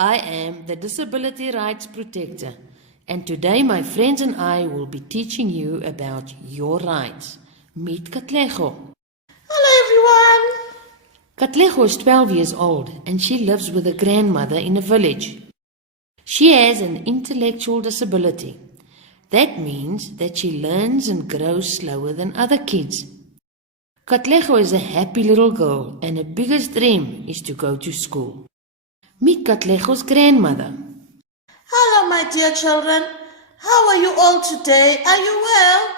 I am the Disability Rights Protector, and today my friends and I will be teaching you about your rights. Meet Katlego. Hello everyone! Katlego is 12 years old and she lives with a grandmother in a village. She has an intellectual disability. That means that she learns and grows slower than other kids. Katlego is a happy little girl and her biggest dream is to go to school. Meet Katlego's grandmother. Hello my dear children. How are you all today? Are you well?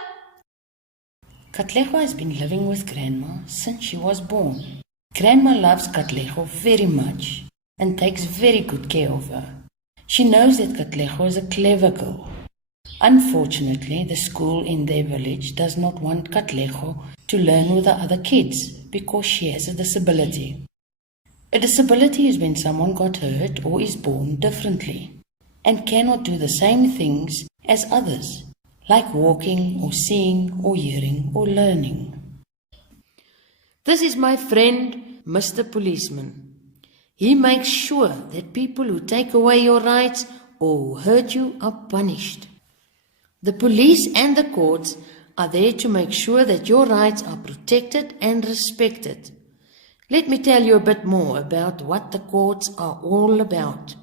Katlego has been living with Grandma since she was born. Grandma loves Katlego very much and takes very good care of her. She knows that Katlego is a clever girl. Unfortunately, the school in their village does not want Katlego to learn with the other kids because she has a disability. A disability is when someone got hurt or is born differently and cannot do the same things as others, like walking or seeing or hearing or learning. This is my friend, Mr. Policeman. He makes sure that people who take away your rights or who hurt you are punished. The police and the courts are there to make sure that your rights are protected and respected. Let me tell you a bit more about what the courts are all about.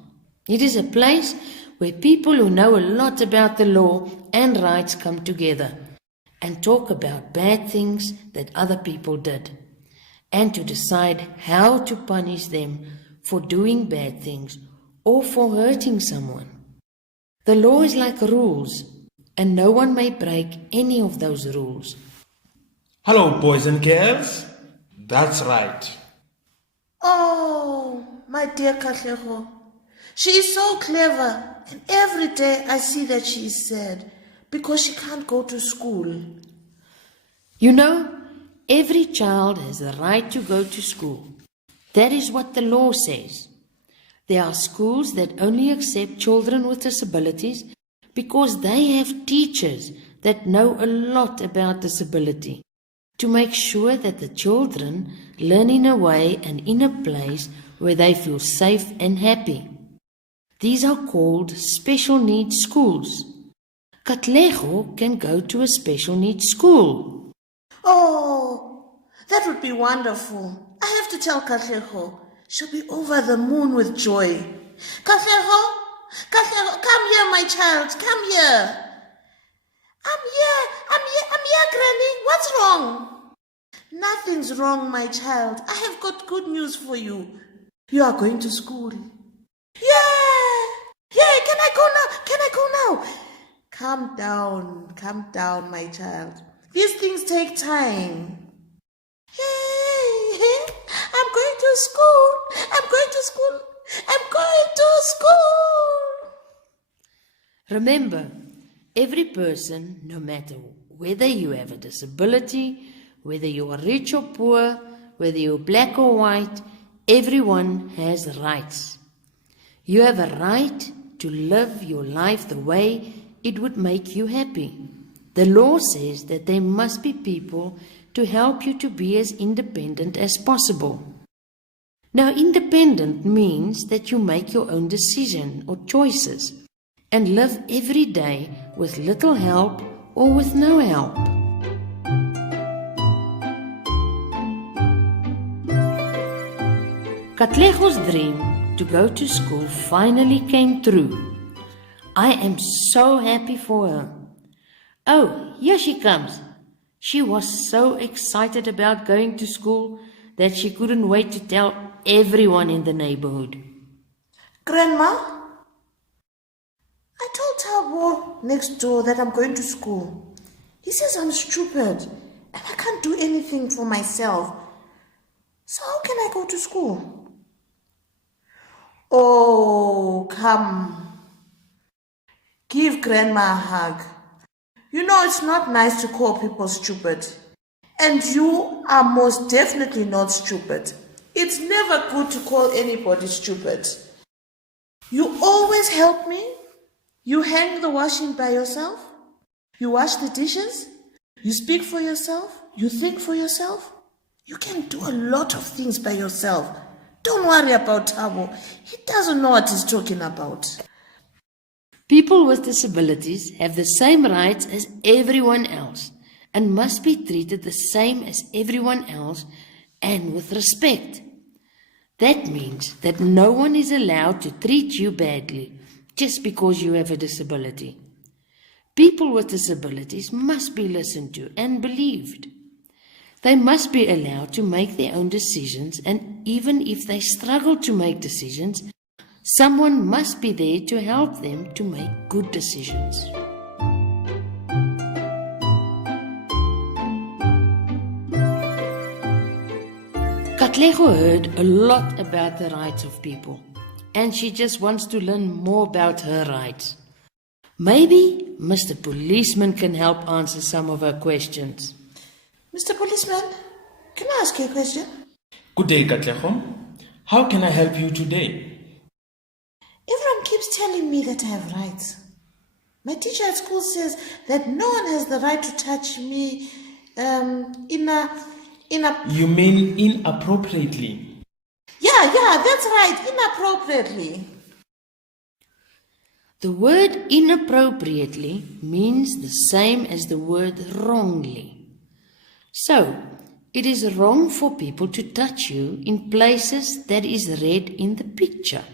It is a place where people who know a lot about the law and rights come together and talk about bad things that other people did, and to decide how to punish them for doing bad things or for hurting someone. The law is like rules, and no one may break any of those rules. Hello, boys and girls. That's right. Oh, my dear Katlego. She is so clever, and every day I see that she is sad because she can't go to school. You know, every child has the right to go to school. That is what the law says. There are schools that only accept children with disabilities because they have teachers that know a lot about disability to make sure that the children learn in a way and in a place where they feel safe and happy. These are called special needs schools. Katlego can go to a special needs school. Oh, that would be wonderful. I have to tell Katlego. She'll be over the moon with joy. Katlego, come here, my child. Come here. I'm here, Granny. What's wrong? Nothing's wrong, my child. I have got good news for you. You are going to school. Yeah, can I go now? Calm down, my child. These things take time. Hey, I'm going to school. Remember, every person, no matter whether you have a disability, whether you are rich or poor, whether you're black or white, everyone has rights. You have a right to live your life the way it would make you happy. The law says that there must be people to help you to be as independent as possible. Now, independent means that you make your own decision or choices and live every day with little help or with no help. Katlego's dream to go to school finally came true. I am so happy for her. Oh, here she comes. She was so excited about going to school that she couldn't wait to tell everyone in the neighborhood. Grandma, I told Thabo next door that I'm going to school. He says I'm stupid and I can't do anything for myself. So how can I go to school? Oh, come. Give Grandma a hug. You know it's not nice to call people stupid. And you are most definitely not stupid. It's never good to call anybody stupid. You always help me. You hang the washing by yourself. You wash the dishes. You speak for yourself. You think for yourself. You can do a lot of things by yourself. Don't worry about Tabo. He doesn't know what he's talking about. People with disabilities have the same rights as everyone else and must be treated the same as everyone else and with respect. That means that no one is allowed to treat you badly just because you have a disability. People with disabilities must be listened to and believed. They must be allowed to make their own decisions, and even if they struggle to make decisions, someone must be there to help them to make good decisions. Katlego heard a lot about the rights of people, and she just wants to learn more about her rights. Maybe Mr. Policeman can help answer some of her questions. Mr. Policeman, can I ask you a question? Good day, Katlego. How can I help you today? Everyone keeps telling me that I have rights. My teacher at school says that no one has the right to touch me in a... You mean inappropriately? Yeah, that's right, inappropriately. The word inappropriately means the same as the word wrongly. So, it is wrong for people to touch you in places that is read in the picture.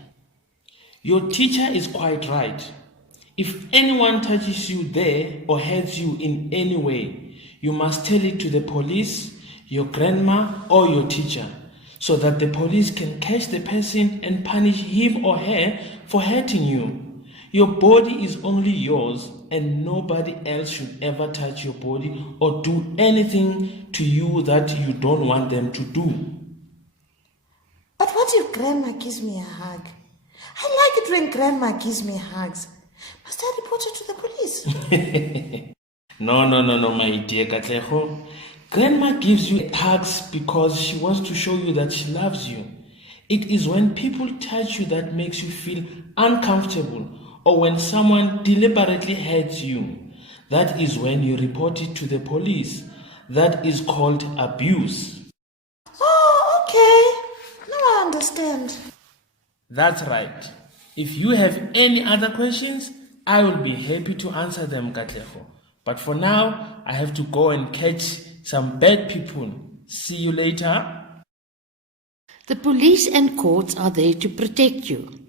Your teacher is quite right. If anyone touches you there or hurts you in any way, you must tell it to the police, your grandma, or your teacher, so that the police can catch the person and punish him or her for hurting you. Your body is only yours, and nobody else should ever touch your body or do anything to you that you don't want them to do. But what if Grandma gives me a hug? I like it when Grandma gives me hugs. Must I report it to the police? No, my dear Katlego. Grandma gives you hugs because she wants to show you that she loves you. It is when people touch you that makes you feel uncomfortable, or when someone deliberately hurts you. That is when you report it to the police. That is called abuse. Oh, okay. Now I understand. That's right. If you have any other questions, I will be happy to answer them, Katlego. But for now, I have to go and catch some bad people. See you later. The police and courts are there to protect you.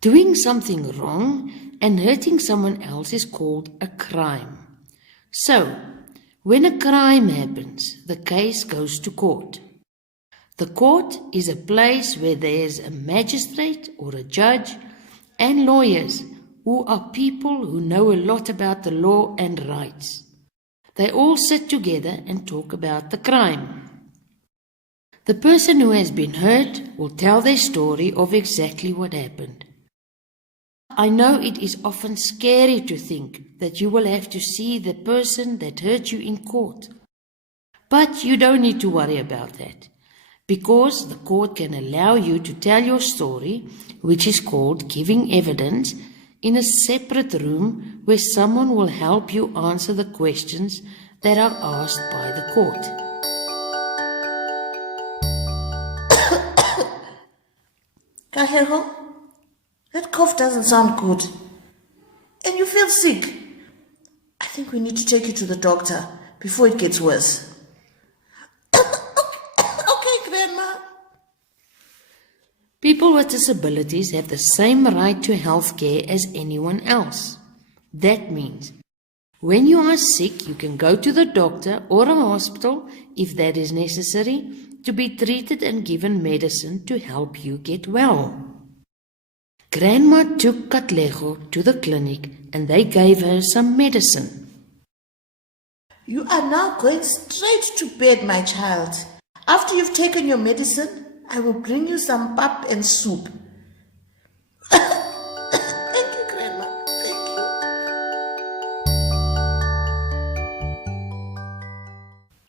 Doing something wrong and hurting someone else is called a crime. So, when a crime happens, the case goes to court. The court is a place where there is a magistrate or a judge and lawyers who are people who know a lot about the law and rights. They all sit together and talk about the crime. The person who has been hurt will tell their story of exactly what happened. I know it is often scary to think that you will have to see the person that hurt you in court. But you don't need to worry about that, because the court can allow you to tell your story, which is called giving evidence, in a separate room where someone will help you answer the questions that are asked by the court. Katlego, that cough doesn't sound good. And you feel sick. I think we need to take you to the doctor before it gets worse. Okay, Grandma. People with disabilities have the same right to health care as anyone else. That means when you are sick, you can go to the doctor or a hospital if that is necessary to be treated and given medicine to help you get well. Grandma took Katlego to the clinic and they gave her some medicine. You are now going straight to bed, my child. After you've taken your medicine, I will bring you some pap and soup. Thank you, Grandma. Thank you.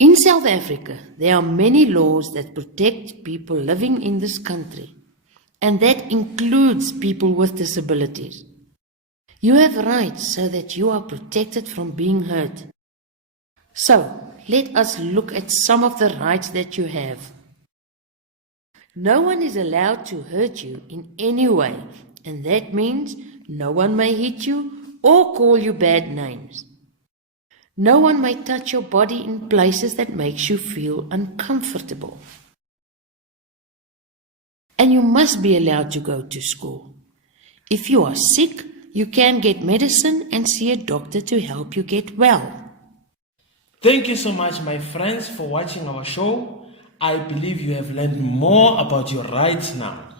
In South Africa, there are many laws that protect people living in this country, and that includes people with disabilities. You have rights so that you are protected from being hurt. So, let us look at some of the rights that you have. No one is allowed to hurt you in any way, and that means no one may hit you or call you bad names. No one may touch your body in places that makes you feel uncomfortable. And you must be allowed to go to school. If you are sick, you can get medicine and see a doctor to help you get well. Thank you so much, my friends, for watching our show. I believe you have learned more about your rights now.